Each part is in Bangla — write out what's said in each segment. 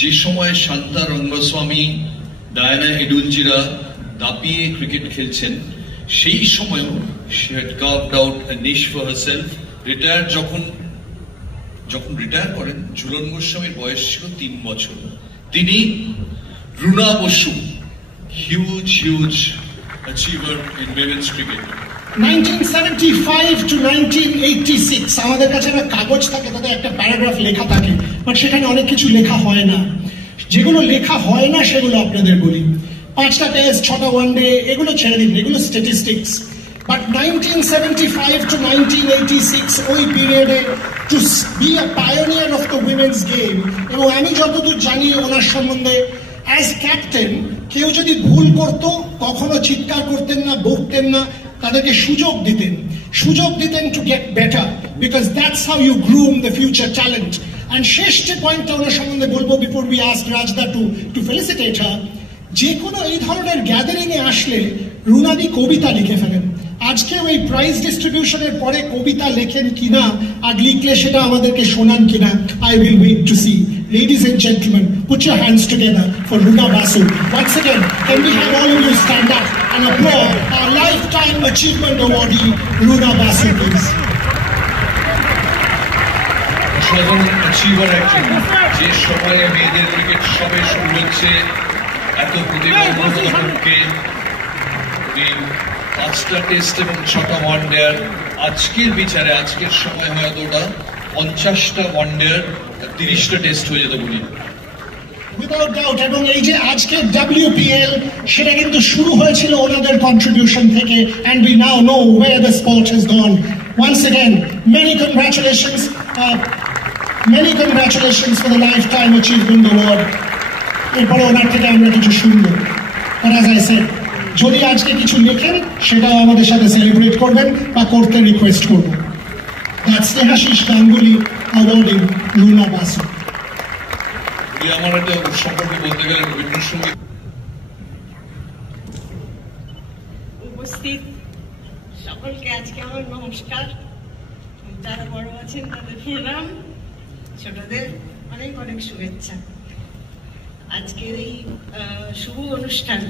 যে সময় শান্তা রঙ্গস্বামী, ডায়ানা এডুলজিরা দাপিয়ে ক্রিকেট খেলছেন, সেই সময়ও she had carved out a niche for herself. Retire যখন রিটায়ার করেন, ঝুলন গোস্বামীর বয়স ছিল 3 বছর। তিনি Runa Basu, huge achiever in women's cricket. 1975 to 1986 আমাদের কাছে একটা কাগজ থাকে, তাতে একটা প্যারাগ্রাফ লেখা থাকে, বাট সেখানে অনেক কিছু লেখা হয় না। যেগুলো লেখা হয় না সেগুলো আপনাদের বলি। 5টা টেস্ট, 6টা ওয়ানডে, এগুলো ছেড়ে দিন, এগুলো স্ট্যাটিস্টিক্স। বাট 1975 to 1986 ওই পিরিয়ডে to be a pioneer of the women's game, এবং আমি যতদূর জানি ওনার সম্বন্ধে, অ্যাজ ক্যাপ্টেন কেউ যদি ভুল করতো কখনো চিৎকার করতেন না, বকতেন না, তাদেরকে সুযোগ দিতেন to get better, because that's how you groom the future talent. And শেষ যে পয়েন্টটা ওনার সম্বন্ধে বলবো বিফোর উই আস্ক রাজদা টু ফেলিসিটেট হার, যে কোনো এই ধরনের গ্যাদারিং এ আসলে রুনাদি কবিতা লিখে ফেলেন। আজকে ওই প্রাইজ ডিস্ট্রিবিউশনের পরে কবিতা লেখেন কিনা আর লিখলে সেটা আমাদেরকে শোনান কিনা, I will wait to see. Ladies and gentlemen, put your hands together for Runa Basu. Once again, can we have all of you stand up and applaud our Lifetime Achievement Awardee, Runa Basu, please. অসাধারণ অ্যাচিভার একজন, যে সময়ে মেয়েদের ক্রিকেট সবে শুরু হচ্ছে, এত প্রতিভাকে 5টা টেস্ট এবং 6টা ওয়ানডেয়ার, আজকের বিচারে আজকের সময় হয়তো ওটা 50টা ওয়ানডেয়ার, 30টা টেস্ট হয়ে যেত বলি। Without doubt. এবং এই যে আজকে WPL, সেটা কিন্তু শুরু হয়েছিল ওনাদের কন্ট্রিবিউশন থেকে, and we now know where the sport has gone. Once again, many congratulations for the Lifetime Achievement Award. এরপরে ওনার থেকে আমরা কিছু শুনবো, but as I said, যদি আজকে কিছু লেখেন সেটাও আমাদের সাথে সেলিব্রেট করবেন বা করতে রিকোয়েস্ট করবো। That's Snehashish Ganguly awarding Runa Basu. আমার একটা সম্পর্কে বলতে গেলে রবীন্দ্রসঙ্গীত। উপস্থিত সকলকে আজকে আমার নমস্কার। যারা বড় আছেন তাদের প্রণাম, ছোটদের অনেক অনেক শুভেচ্ছা। আজকের এই শুভ অনুষ্ঠান,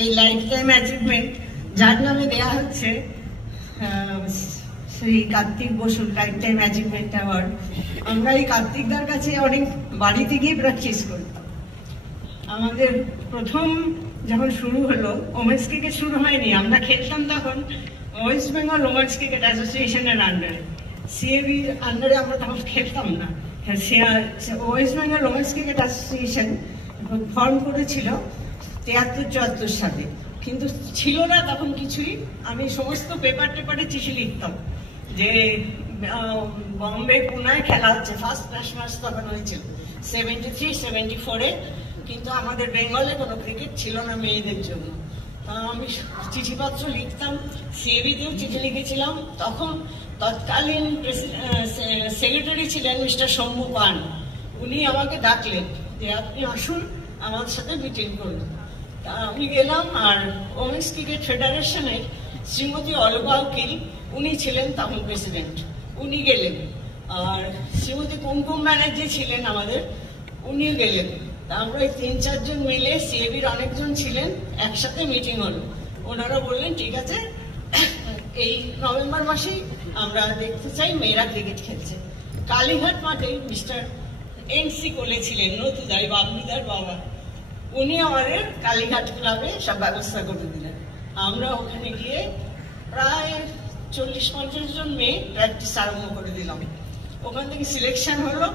এই লাইফ টাইম অ্যাচিভমেন্ট যার নামে দেয়া হচ্ছে, শ্রী কার্তিক বসুর লাইফ টাইম অ্যাচিভমেন্ট অ্যাওয়ার্ড, আমরা এই কার্তিকদার কাছে অনেক বাড়িতে গিয়ে প্র্যাকটিস করতাম। আমাদের প্রথম যখন শুরু হলো, ওমেন্স ক্রিকেট শুরু হয়নি, আমরা খেলতাম তখন ওয়েস্ট বেঙ্গল ওমেন্স ক্রিকেট অ্যাসোসিয়েশনের আন্ডারে, সিএবির আন্ডারে আমরা তখন খেলতাম না। West Bengal women's cricket association form করেছিল 73-74 সালে, কিন্তু ছিল না তখন কিছুই। আমি সমস্ত পেপারে চিঠি লিখতাম যে বম্বে পুনায় খেলা হচ্ছে, ফার্স্ট ম্যাচ তখন হয়েছিল 73-74-এ, কিন্তু আমাদের বেঙ্গলে কোনো ক্রিকেট ছিল না মেয়েদের জন্য। তা আমি চিঠিপত্র লিখতাম, সিএবিতেও চিঠি লিখেছিলাম। তখন তৎকালীন সেক্রেটারি ছিলেন মিস্টার শম্ভু পান, উনি আমাকে ডাকলেন যে আপনি আসুন আমার সাথে মিটিং করুন। তা আমি গেলাম, আর ওমেন্স ক্রিকেট ফেডারেশনের শ্রীমতী অলকা উকিল, উনি ছিলেন তখন প্রেসিডেন্ট, উনি গেলেন। আর শ্রীমতী কুমকুম ব্যানার্জি ছিলেন আমাদের, উনি গেলেন। তা আমরা এই 3-4 জন মিলে, সিএবির অনেকজন ছিলেন, একসাথে মিটিং হলো। ওনারা বললেন ঠিক আছে, এই নভেম্বর মাসেই আমরা দেখতে চাই মেয়েরা ক্রিকেট খেলছে। কালীঘাট মাঠে মিস্টার এনসি কোলে ছিলেন, নতুদাই বাবলুদার বাবা, উনি আমাদের কালীঘাট ক্লাবে সব ব্যবস্থা করে দিলেন। আমরা ওখানে গিয়ে প্রায় 40-50 জন মেয়ে প্র্যাকটিস আরম্ভ করে দিলাম। ওখান থেকে সিলেকশন হলো,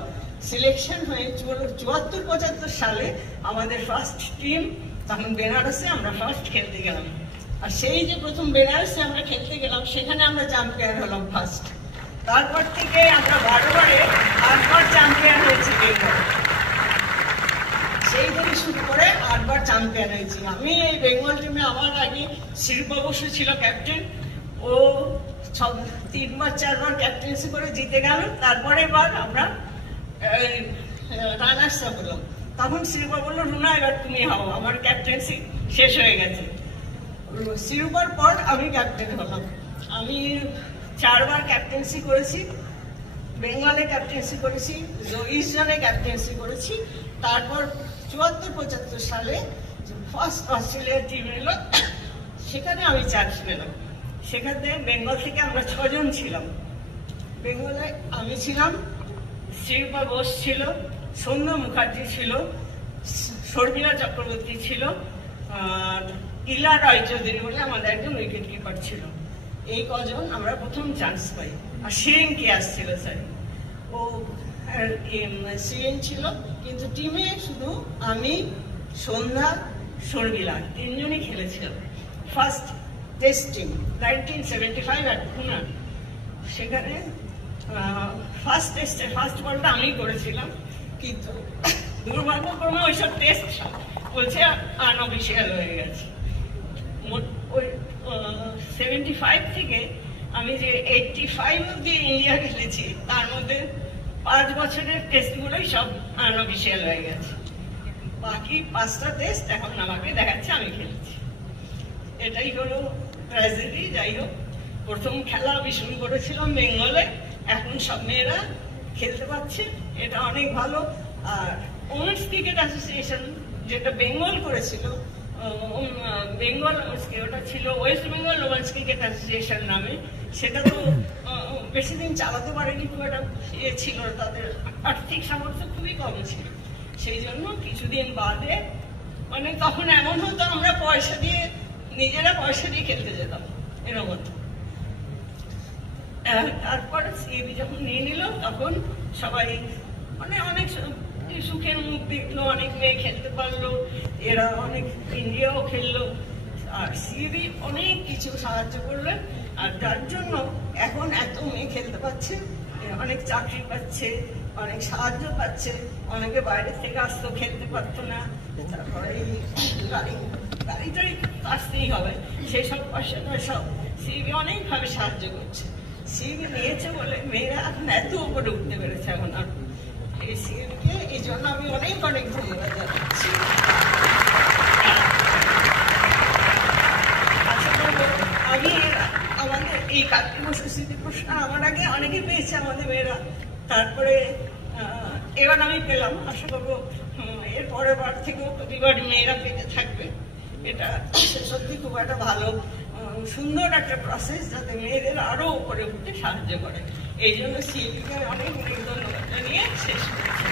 সিলেকশন হয়ে 74-75 সালে আমাদের ফার্স্ট টিম, তখন বেনারসে আমরা ফার্স্ট খেলতে গেলাম। আর সেই যে প্রথম বেনারসে আমরা খেলতে গেলাম, সেখানে আমরা চ্যাম্পিয়ন হলাম ফার্স্ট। তারপর থেকে আমরা 8বার চ্যাম্পিয়ন হয়েছি বেঙ্গল। সেই থেকে শুরু করে 8বার চ্যাম্পিয়ন হয়েছি। আমি এই বেঙ্গল টিমে, আমার আগে শিল্পা বসু ছিল ক্যাপ্টেন, ও 3-4বার ক্যাপ্টেন্সি করে জিতে গেল। তারপরে এবার আমরা রানার্স আপ হলাম। তখন শিল্পা বললো রুনা এবার তুমি হও, আমার ক্যাপ্টেন্সি শেষ হয়ে গেছে। শিল্পার পর আমি ক্যাপ্টেন হলাম। আমি 4বার ক্যাপ্টেন্সি করেছি, বেঙ্গলে ক্যাপ্টেন্সি করেছি, ইস্ট জোনে ক্যাপ্টেন্সি করেছি, তারপর 74-75 সালে ফার্স্ট অস্ট্রেলিয়ার টিম এলো, সেখানে আমি চান্স পেলাম। সেখানে বেঙ্গল থেকে আমরা 6 জন ছিলাম। বেঙ্গলে আমি ছিলাম, শিল্পা বোস ছিল, সন্ধ্যা মুখার্জি ছিল, শর্মিলা চক্রবর্তী ছিল, আর ইলা রায়চৌধুরী বলে আমাদের একজন উইকেট কিপার ছিল। এই কজন আমরা প্রথম চান্স পাই। আর শিরিন কিয়াস ছিল, স্যার ও শিরিন ছিল, কিন্তু টিমে শুধু আমি, সন্ধ্যা, শর্মিলা 3 জনই খেলেছিলাম। First test team 1975 at Khulna. সেখানে ফার্স্ট টেস্টে ফার্স্ট বলটা আমি করেছিলাম, কিন্তু দুর্ভাগ্যক্রমে ওইসব টেস্ট বলছে আনঅফিসিয়াল হয়ে গেছে। ওই 75 থেকে আমি যে 85 অব্দি ইন্ডিয়া খেলেছি, তার মধ্যে 5 বছরের টেস্টগুলোই সব আনঅফিসিয়াল হয়ে গেছে। বাকি 5টা টেস্ট এখন আমাকে দেখাচ্ছে আমি খেলেছি। এটাই হলো ট্র্যাজেডি। যাই হোক, প্রথম খেলা আমি শুরু করেছিলাম বেঙ্গলে, এখন সব মেয়েরা খেলতে পারছে, এটা অনেক ভালো। আর ওমেন্স ক্রিকেট অ্যাসোসিয়েশন যেটা বেঙ্গল করেছিল, বেঙ্গল ওটা ছিল West Bengal women's cricket association নামে, সেটা তো বেশি দিন চালাতে পারেনি, খুব একটা ইয়ে ছিল, তাদের আর্থিক সামর্থ্য খুবই কম ছিল। সেই জন্য কিছুদিন বাদে, মানে তখন এমন হতো আমরা নিজেরা পয়সা দিয়ে খেলতে যেতাম, এরকম হতো। তারপর সিএবি যখন নিয়ে নিল, তখন সবাই মানে অনেক সুখের মুখ দেখলো, অনেক মেয়ে খেলতে পারলো, এরা অনেক ইন্ডিয়াও খেললো, আর সিএবি অনেক কিছু সাহায্য করলেন। আর যার জন্য এখন এত মেয়ে খেলতে পারছে, অনেক চাকরি পাচ্ছে, অনেক সাহায্য পাচ্ছে। অনেকে বাইরে থেকে আসতো, খেলতে পারতো না, তারপরে গাড়িটাই আসতেই হবে, সেই সব পয়সা সব সিএবি অনেকভাবে সাহায্য করছে। সিএবি নিয়েছে বলে মেয়েরা এখন এত উপরে উঠতে পেরেছে। এখন আর এই সিএবিকে এই জন্য আমি অনেক অনেক ধন্যবাদ জানাচ্ছি। আমি আমাদের এই কার্তিক বসু স্মৃতি পুরস্কার আমার আগে অনেকে পেয়েছে আমাদের মেয়েরা, তারপরে এবার আমি পেলাম। আশা করবো এর পরের বার থেকেও প্রতিবার মেয়েরা পেতে থাকবে। এটা সত্যি খুব একটা ভালো সুন্দর একটা প্রসেস, যাতে মেয়েদের আরো উপরে উঠতে সাহায্য করে। এই জন্য সিএপিকে অনেক অনেক ধন্যবাদ জানিয়ে শেষ করছি।